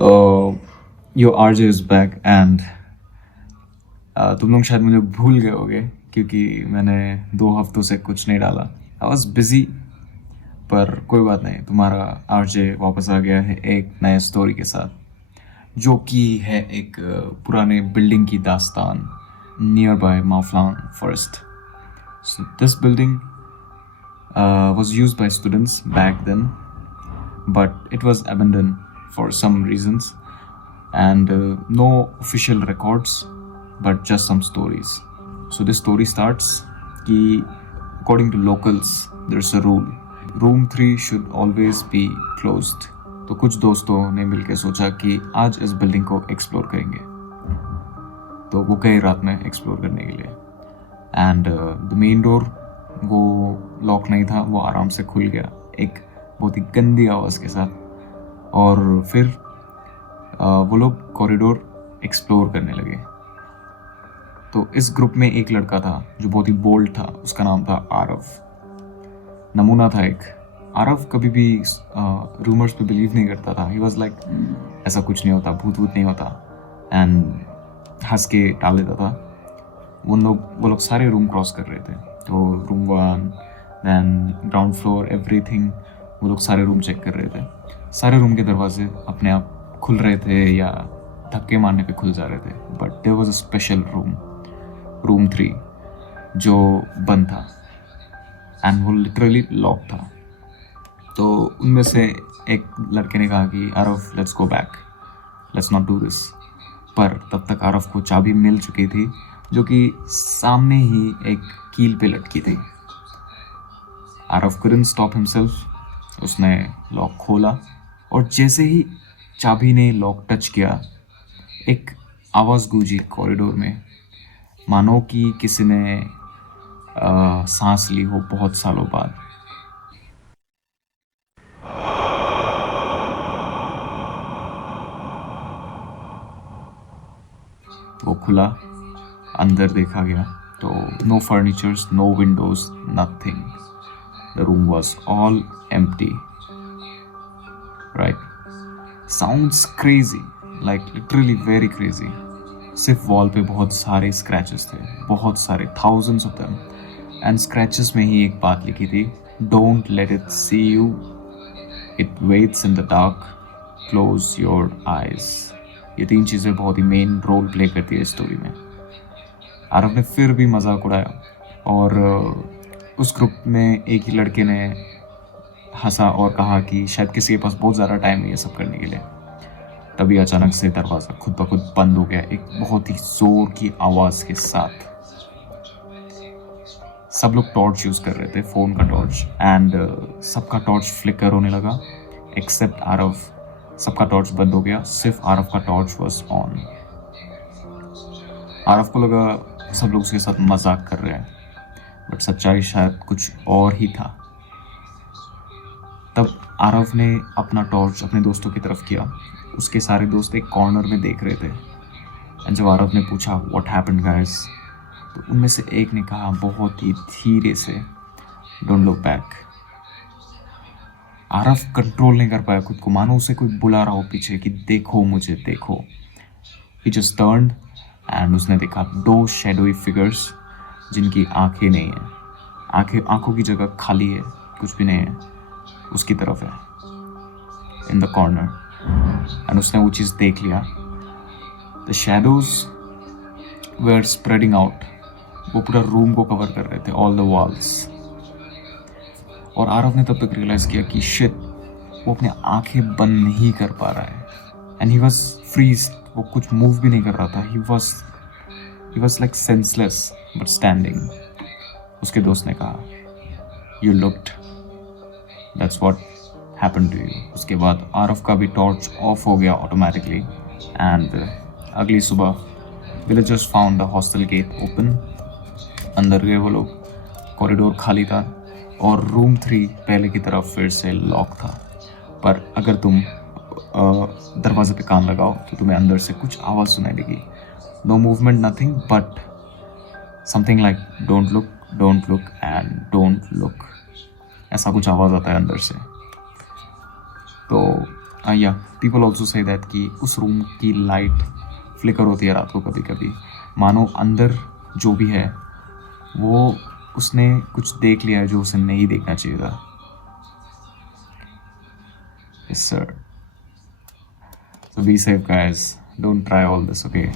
Your RJ is back and तुम लोग शायद मुझे भूल गए होगे क्योंकि मैंने 2 हफ्तों से कुछ नहीं डाला। आई वॉज बिजी, पर कोई बात नहीं, तुम्हारा आरजे वापस आ गया है एक नए स्टोरी के साथ, जो कि है एक पुराने बिल्डिंग की दास्तान near by Mawphlang forest. So this building was used by students back then, but it was abandoned for some reasons, and no official records, but just some stories. So this story starts कि according to locals, there's a rule. Room 3 should always be closed. तो कुछ दोस्तों ने मिलकर सोचा कि आज इस बिल्डिंग को एक्सप्लोर करेंगे, तो वो गए रात में एक्सप्लोर करने के लिए। एंड द मेन डोर वो लॉक नहीं था, वो आराम से खुल गया एक बहुत ही गंदी आवाज़ के साथ। और फिर वो लोग कॉरिडोर एक्सप्लोर करने लगे। तो इस ग्रुप में एक लड़का था जो बहुत ही बोल्ड था, उसका नाम था आरव। नमूना था एक। आरव कभी भी रूमर्स पे बिलीव नहीं करता था। ही वॉज लाइक ऐसा कुछ नहीं होता, भूत वूत नहीं होता, एंड हंस के टाल देता था। वो लोग सारे रूम क्रॉस कर रहे थे, तो room 1 then ground floor everything, वो लोग सारे रूम चेक कर रहे थे। सारे रूम के दरवाजे अपने आप खुल रहे थे या धक्के मारने पे खुल जा रहे थे, but there was a special room 3 जो बंद था, एंड वो लिटरली लॉक था। तो उनमें से एक लड़के ने कहा कि Aarav let's go back, let's not do this. पर तब तक आरव को चाबी मिल चुकी थी, जो कि सामने ही एक कील पे लटकी थी। Aarav couldn't stop himself। उसने लॉक खोला, और जैसे ही चाबी ने लॉक टच किया, एक आवाज़ गूंजी कॉरिडोर में, मानो कि किसी ने सांस ली हो बहुत सालों बाद। वो खुला, अंदर देखा गया तो no furnitures, no windows, nothing. The room was all empty. Right, sounds crazy, like literally very crazy. सिर्फ वॉल पे बहुत सारे स्क्रैचेस थे, बहुत सारे, thousands of them. And scratches में ही एक बात लिखी थी, don't let it see you, it waits in the dark, close your eyes. ये 3 चीज़ें बहुत ही मेन रोल प्ले करती है स्टोरी में। आरव ने फिर भी मजाक उड़ाया, और उस ग्रुप में एक ही लड़के ने हंसा और कहा कि शायद किसी के पास बहुत ज़्यादा टाइम है ये सब करने के लिए। तभी अचानक से दरवाज़ा खुद ब खुद बंद हो गया, एक बहुत ही जोर की आवाज़ के साथ। सब लोग टॉर्च यूज़ कर रहे थे, फ़ोन का टॉर्च, एंड सबका टॉर्च फ्लिकर होने लगा एक्सेप्ट आरव। सबका टॉर्च बंद हो गया, सिर्फ आरव का टॉर्च वॉज ऑन। आरव को लगा सब लोग उसके साथ मजाक कर रहे हैं, बट सच्चाई शायद कुछ और ही था। तब आरव ने अपना टॉर्च अपने दोस्तों की तरफ किया। उसके सारे दोस्त एक कॉर्नर में देख रहे थे, एंड जब आरव ने पूछा व्हाट हैपेंड गाइस, तो उनमें से एक ने कहा बहुत ही धीरे से, don't look back. Aarav control नहीं कर पाया खुद को, मानो उसे कोई बुला रहा हो पीछे कि देखो मुझे, देखो। ही जस्ट टर्न्ड, एंड उसने देखा 2 शैडोई फिगर्स जिनकी आंखें नहीं है। आंखों की जगह खाली है, कुछ भी नहीं है, उसकी तरफ है, इन द कॉर्नर। एंड उसने वो चीज़ देख लिया। The shadows were spreading out, वो पूरा रूम को कवर कर रहे थे, ऑल द वॉल्स। और आरव ने तब तक रियलाइज किया कि शिट, वो अपने आंखें बंद नहीं कर पा रहा है, एंड ही वॉज फ्रीज। वो कुछ मूव भी नहीं कर रहा था। He was like senseless but standing. उसके दोस्त ने कहा you looked, that's what happened to you. उसके बाद आरव का भी टॉर्च ऑफ हो गया ऑटोमेटिकली, एंड अगली सुबह villagers found the hostel gate open. अंदर गए वो लोग, कॉरिडोर खाली था, और रूम 3 पहले की तरफ फिर से लॉक था। पर अगर तुम दरवाजे पे कान लगाओ तो तुम्हें अंदर से कुछ आवाज़ सुनाई देगी। No movement, nothing, but something like don't look and don't look, ऐसा कुछ आवाज़ आता है अंदर से। तो या पीपल ऑल्सो से दैट कि उस रूम की लाइट फ्लिकर होती है रात को कभी कभी, मानो अंदर जो भी है वो उसने कुछ देख लिया है जो उसे नहीं देखना चाहिए था. Yes, sir. So be safe, guys. Don't try all this, okay?